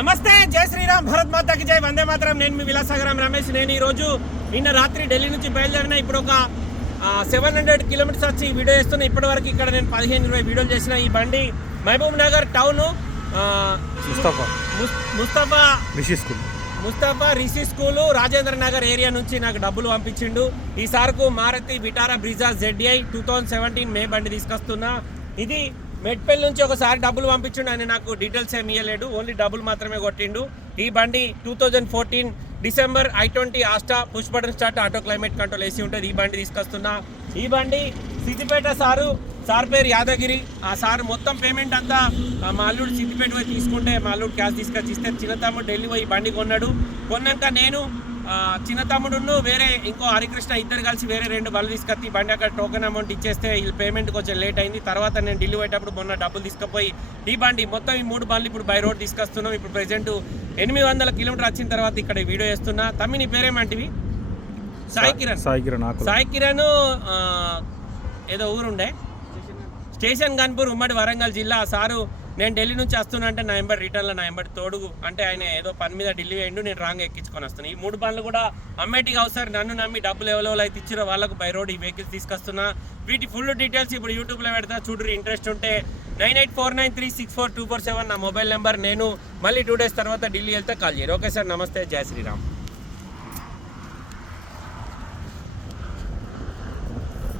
నమస్తే జై శ్రీరామ్ భరత్ మాతాకి జై. వందే మాత్రం. నేను మీ విలాసాగరం రమేష్. నేను ఈ రోజు నిన్న రాత్రి ఢిల్లీ నుంచి బయలుదేరిన ఇప్పుడు ఒక సెవెన్ హండ్రెడ్ కిలోమీటర్స్ వచ్చి వీడియో చేస్తున్నా ఇప్పటి వరకు ఇక్కడ నేను పదిహేను ఇరవై వీడియోలు చేసిన ఈ బండి Mahbubnagar town Mustafa. Mustafa Rishi school. Mustafa Rishi school Rajendranagar area నుంచి నాకు డబ్బులు పంపించిండు. ఈ సార్కు Maruti Vitara Brezza ZI two thousand seventeen May బండి తీసుకొస్తున్నా. ఇది మెట్పల్లి నుంచి ఒకసారి డబ్బులు పంపించిండు. ఆయన నాకు డీటెయిల్స్ ఏమి ఇవ్వలేడు ఓన్లీ డబ్బులు మాత్రమే కొట్టిండు. ఈ బండి two thousand fourteen December I twenty Asta push button start auto climate control వేసి ఉంటుంది. ఈ బండి తీసుకొస్తున్నా. ఈ బండి సిద్దిపేట సారు సార్ పేరు యాదగిరి. ఆ సార్ మొత్తం పేమెంట్ అంతా మా అల్లుడు సిద్దిపేట పోయి తీసుకుంటే మా అల్లుడు క్యాష్ తీసుకొచ్చి ఇస్తే చిన్న తమ్ముడు ఢిల్లీ పోయి బండి కొన్నాడు. కొన్నాక నేను చిన్న తమ్ముడును వేరే ఇంకో హరికృష్ణ ఇద్దరు కలిసి వేరే రెండు బళ్ళు తీసుకొచ్చి బండి అక్కడ టోకెన్ అమౌంట్ ఇచ్చేస్తే వీళ్ళు పేమెంట్ కొంచెం లేట్ అయింది. తర్వాత నేను ఢిల్లీ పోయేటప్పుడు మొన్న డబ్బులు తీసుకుపోయి ఈ బండి మొత్తం ఈ మూడు బండ్లు ఇప్పుడు బై రోడ్ తీసుకొస్తున్నాం. ఇప్పుడు ప్రెసెంట్ ఎనిమిది వందల కిలోమీటర్ వచ్చిన తర్వాత ఇక్కడ వీడియో చేస్తున్నా. తమ్మి నీ పేరేమంటివి సాయి కిరణ్. సాయి కిరణ్ సాయి కిరణ్ ఏదో ఊరుండే. స్టేషన్ గన్పూర్ ఉమ్మడి వరంగల్ జిల్లా సారు నేను ఢిల్లీ నుంచి వస్తున్నా అంటే నా ఎంబడి రిటర్న్లో నా ఎంబడి తోడుగు. అంటే ఆయన ఏదో పని మీద ఢిల్లీ వేయండు నేను రాంగ్ ఎక్కించుకొని వస్తాను ఈ మూడు పనులు కూడా అమ్మేటికి అవసరం నన్ను నమ్మి డబ్బులు ఎవరో అయితే ఇచ్చిరో వాళ్ళకు బై రోడ్ ఈ వెహికల్స్ తీసుకొస్తున్నా. వీటి ఫుల్ డీటెయిల్స్ ఇప్పుడు యూట్యూబ్లో పెడతా. చూడరు ఇంట్రెస్ట్ ఉంటే nine eight four nine three six four two four seven నా మొబైల్ నెంబర్. నేను మళ్ళీ టూ డేస్ తర్వాత ఢిల్లీ వెళ్తే కాల్ చేయరు. ఓకే సార్ నమస్తే. జై శ్రీరామ్.